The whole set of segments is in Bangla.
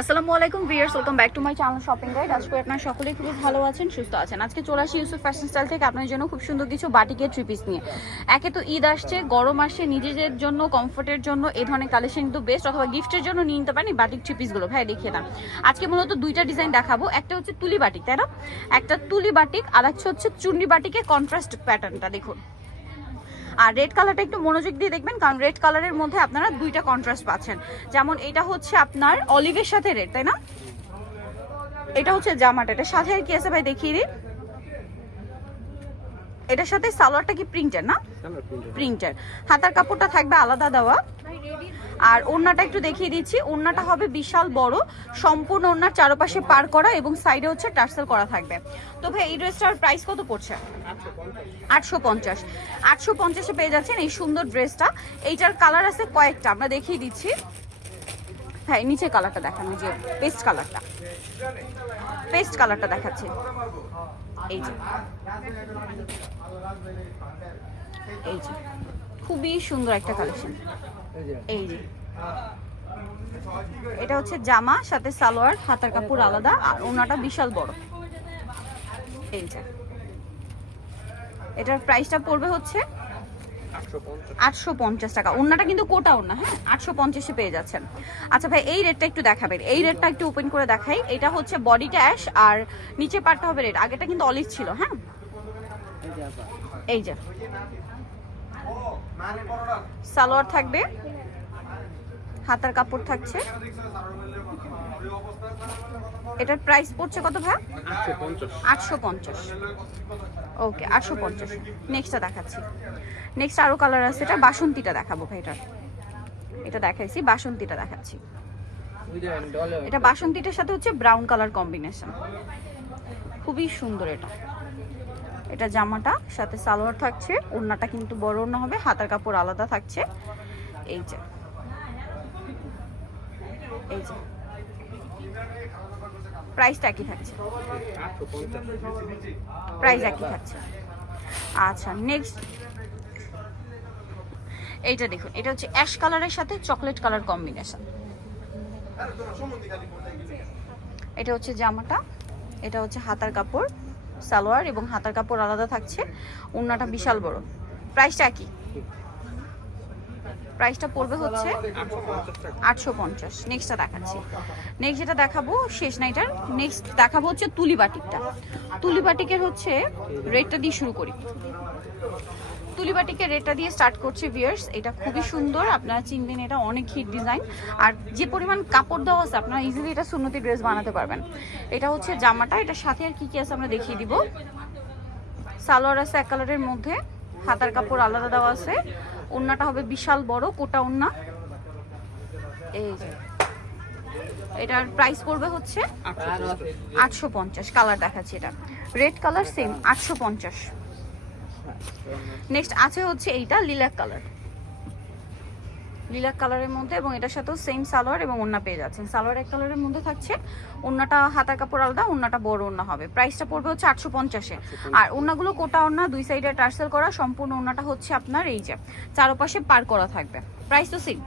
আসসালামু আলাইকুম viewers, welcome back to my channel shopping guide. আজকে আপনারা সকলেই খুব ভালো আছেন, সুস্থ আছেন। আজকে চলে আসি ইউসুফ ফ্যাশন স্টাইল থেকে আপনাদের জন্য খুব সুন্দর কিছু বাটিকের থ্রি পিস নিয়ে। একে তো ঈদ আসছে, গরম আসছে, নিজেদের জন্য কমফোর্টের জন্য এই ধরনের কালেকশন কিন্তু বেস্ট, অথবা গিফটের জন্য নিয়ে নিতে পারেন এই বাটিক থ্রি পিসগুলো। ভাই দেখিয়ে দাম। আজকে মূলত দুইটা ডিজাইন দেখাবো, একটা হচ্ছে তুলি বাটিক, তাই না? একটা তুলি বাটিক, আর একটা হচ্ছে চুন্ডি বাটিকের কন্ট্রাস্ট প্যাটার্নটা দেখুন। আর রেড কালারটা একটু মনোযোগ দিয়ে দেখবেন, কারণ রেড কালারের মধ্যে আপনারা দুইটা কন্ট্রাস্ট পাচ্ছেন। যেমন এটা হচ্ছে আপনার অলিভের সাথে রেড, তাই না? এটা হচ্ছে জামাটা, এটা সাথে আর কি আছে ভাই দেখিয়ে দিন। এটার সাথে সালোয়ারটা কি প্রিন্টার না? প্রিন্টার। হাতার কাপড়টা থাকবে আলাদা দেওয়া। আর ওড়নাটা একটু দেখিয়ে দিচ্ছি, ওড়নাটা হবে বিশাল বড়, সম্পূর্ণ ওড়নার চারপাশে পার করা এবং সাইডে হচ্ছে টার্সেল করা থাকবে। তো ভাই এই ড্রেসটার প্রাইস কত পড়ছে? 850। 850-এ পেয়ে যাচ্ছেন এই সুন্দর ড্রেসটা। এইটার কালার আছে কয়েকটা, আমরা দেখিয়ে দিচ্ছি। হ্যাঁ, নিচে কালারটা দেখানো, যে পেস্ট কালারটা, পেস্ট কালারটা দেখাচ্ছি। এই যে এই যে খুবই সুন্দর একটা কালেকশন। এই যে এটা হচ্ছে জামা, সাথে সালোয়ার, হাতার কাপড় আলাদা, আর ওড়নাটা বিশাল বড়। এই যে এটার প্রাইসটা পড়বে হচ্ছে 850 টাকা। ওড়নাটা কিন্তু কোটা ওড়না, হ্যাঁ, 850-এ পেয়ে যাচ্ছেন। আচ্ছা ভাই এই রেটটা একটু দেখাবেন, এই রেটটা একটু ওপেন করে দেখাই। এটা হচ্ছে বডিটা অ্যাশ আর নিচে পাটটা হবে রেড, আগেটা কিন্তু অলিভ ছিল। হ্যাঁ, এই যে সালোয়ার থাকবে, হাতার কাপড় থাকছে। এটার প্রাইস পড়ছে কত ভাই? 850। ওকে, 850। নেক্সটটা দেখাচ্ছি। নেক্সট আরো কালার আছে, এটা বাসন্তীটা দেখাবো ভাই। এটা দেখাইছি, বাসন্তীটা দেখাচ্ছি। এটা বাসন্তীটার সাথে হচ্ছে ব্রাউন কালার কম্বিনেশন, খুবই সুন্দর। এটা জামাটা, সাথে সালোয়ার থাকছে, ওড়নাটা কিন্তু বড় ওড়না হবে, হাতার কাপড় আলাদা থাকছে। এই যে এই যে প্রাইসটা একই থাকছে, প্রাইস একই থাকছে। আচ্ছা নেক্সট এইটা দেখুন, এটা হচ্ছে অ্যাশ কালারের সাথে চকলেট কালার কম্বিনেশন। এটা হচ্ছে জামাটা, এটা হচ্ছে হাতার কাপড়, সালোয়ার এবং হাতার কাপড় আলাদা থাকছে, ওড়নাটা বিশাল বড়। প্রাইসটা একই, প্রাইসটা পড়বে হচ্ছে 850। নেক্সটটা দেখাচ্ছি। নেক্সট যেটা দেখাবো শেষ নাইটার, নেক্সট দেখাবো হচ্ছে তুলি বাটিকটা। তুলি বাটিকের হচ্ছে রেটটা দিয়ে শুরু করি। তুলি বাটিকের রেটটা দিয়ে স্টার্ট করছে ভিউয়ার্স। এটা খুবই সুন্দর, আপনারা চিনবেন, এটা অনেক হিট ডিজাইন। আর যে পরিমাণ কাপড় দেওয়া আছে, আপনারা ইজিলি এটা সুন্নতি ড্রেস বানাতে পারবেন। এটা হচ্ছে জামাটা, এটার সাথে আর কি কি আছে আমরা দেখিয়ে দিব। সালোয়ার আছে এক কালারের মধ্যে, হাতার কাপড় আলাদা দেওয়া আছে, ওড়নাটা হবে বিশাল বড় কোটা ওড়না। এই যে এটার প্রাইস পড়বে হচ্ছে 850। কালার দেখাচ্ছি, এটা রেড কালার, সেম 850। নেক্সট আছে হচ্ছে এইটা লিলাক কালার, লিলাক কালারের মধ্যে, এবং এটার সাথেও সেম সালোয়ার এবং ওড়না পেয়ে যাচ্ছেন। সালোয়ার এক কালারের মধ্যে থাকছে, ওড়নাটা হাতার কাপড় আলাদা, ওড়নাটা বড় ওড়না হবে। প্রাইসটা পড়বে হচ্ছে 850-এ। আর ওড়নাগুলো কোটা ওড়না, দুই সাইডে টার্সেল করা, সম্পূর্ণ ওড়নাটা হচ্ছে আপনার এই যে চারপাশে পার করা থাকবে। প্রাইস তো সেম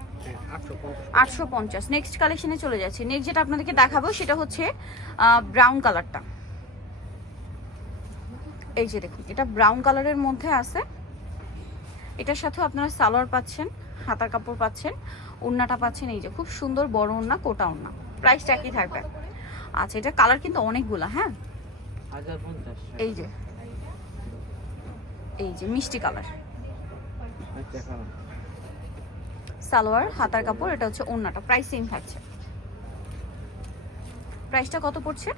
850। নেক্সট কালেকশনে চলে যাচ্ছি। নেক্সট যেটা আপনাদেরকে দেখাবো সেটা হচ্ছে ব্রাউন কালারটা। এই যে দেখুন, এটা ব্রাউন কালারের মধ্যে আছে, এটার সাথেও আপনারা সালোয়ার পাচ্ছেন, হাতার কাপড় পাচ্ছেন, ওড়নাটা পাচ্ছেন এই যে খুব সুন্দর বড় ওড়না, কোটা ওড়না। প্রাইসটা একই থাকবে। আচ্ছা, এটা কালার কিন্তু অনেকগুলা, হ্যাঁ, এই যে এই যে মিষ্টি কালার, সালোয়ার, হাতার কাপড়, এটা হচ্ছে ওড়নাটা। প্রাইস সেম থাকছে। প্রাইসটা কত পড়ছে?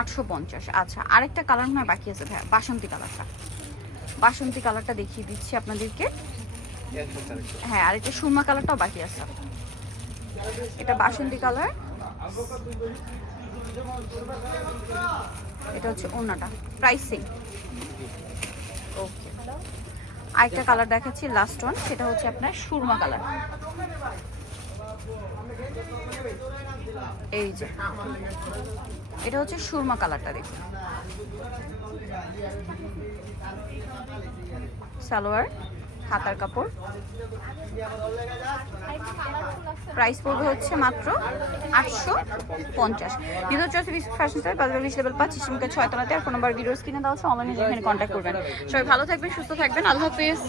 850। আচ্ছা, আরেকটা কালার নয় বাকি আছে ভাই, বাসন্তী কালারটা। বাসন্তী কালারটা দেখিয়ে দিচ্ছি আপনাদেরকে। হ্যাঁ, আর একটা সুরমা কালারটাও বাকি আছে। এটা বাসন্তী কালার, এটা হচ্ছে ওড়নাটা। Price same. ওকে, আরেকটা কালার দেখাচ্ছি, লাস্ট ওয়ান, সেটা হচ্ছে আপনার সুরমা কালার। এই যে এটা হচ্ছে সুরমা কালারটা, দেখুন। সালোয়ার, হাতার কাপড়, প্রাইস পড়বে হচ্ছে মাত্র 850। নিতে হচ্ছে ফ্যাশন স্টাইল বাজার লেভেল 5 সিস্টেমকে 6 তলাতে। আর ফোন নাম্বার ভিডিওস কিনে দেওয়া হচ্ছে, অনলাইনে যেখানে কন্ট্যাক্ট করবেন। সবাই ভালো থাকবেন, সুস্থ থাকবেন, আল্লাহ হাফেজ।